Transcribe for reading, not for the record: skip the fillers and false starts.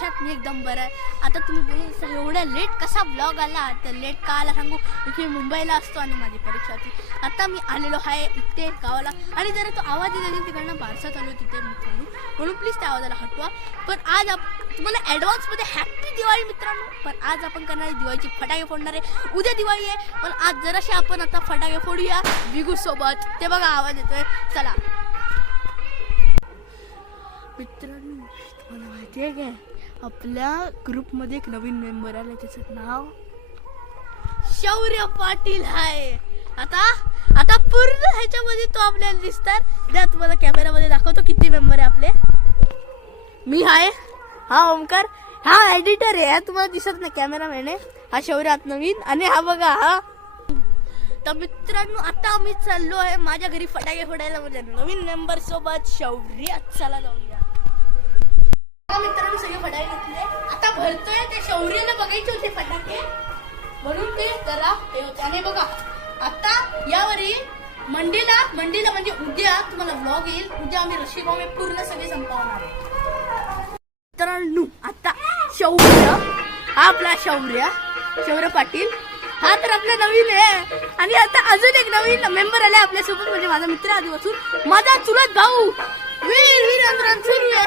कशात मी एकदम बरं आहे. आता तुम्ही बोलू एवढ्या लेट कसा ब्लॉग आला, तर लेट का आला सांगू. इथे मुंबईला असतो आणि माझी परीक्षा होती. आता मी आलेलो आहे इथे गावाला आणि जरा तो आवाज येत असेल तिकडनं बारसा चालू तिथे मित्रांनो, म्हणून प्लीज त्या आवाजाला हटवा. पण आज तुम्हाला ॲडव्हान्समध्ये हॅपी दिवाळी मित्रांनो. पण आज आपण करणार आहे दिवाळीची फटाके फोडणार आहे. उद्या दिवाळी आहे, पण आज जराशे आपण आता फटाके फोडूया विगू सोबत. ते बघा आवाज येतोय, चला मित्रांनो. तुम्हाला माहिती आहे काय, आपल्या ग्रुपमध्ये एक नवीन मेंबर आला, त्याचं नाव शौर्य पाटील आहे. आता पूर्ण ह्याच्यामध्ये तो आपल्याला दिसतात. द्या तुम्हाला कॅमेरामध्ये दाखवतो किती मेंबर आहे आपले. मी आहे, हा ओमकार, हा एडिटर आहे, तुम्हाला दिसत नाही कॅमेरामॅन आहे, हा शौर्य आत नवीन, आणि हा बघा हा. तर मित्रांनो आता आम्ही चाललो आहे माझ्या घरी फटाके फोडायला म्हणजे नवीन मेंबर सोबत शौर्य. चला जाऊया मित्रांनो. सगळे फटाके घेतले, आता भरतोय. ते शौर्याला बघायचे होते फटाके म्हणून ते जरा हे होते. आणि बघा आता यावरी मंडीला म्हणजे उद्या तुम्हाला व्लॉग येईल. उद्या आम्ही रशिगाव पूर्ण सगळे संपवणार आहे मित्रांनो. आता शौर्य, हा आपला शौर्य पाटील, हा तर आपला नवीन आहे. आणि आता अजून एक नवीन मेंबर आला आपल्यासोबत, म्हणजे माझा मित्र आधीपासून, माझा चुलत भाऊ वीरेंद्र सुर्वे.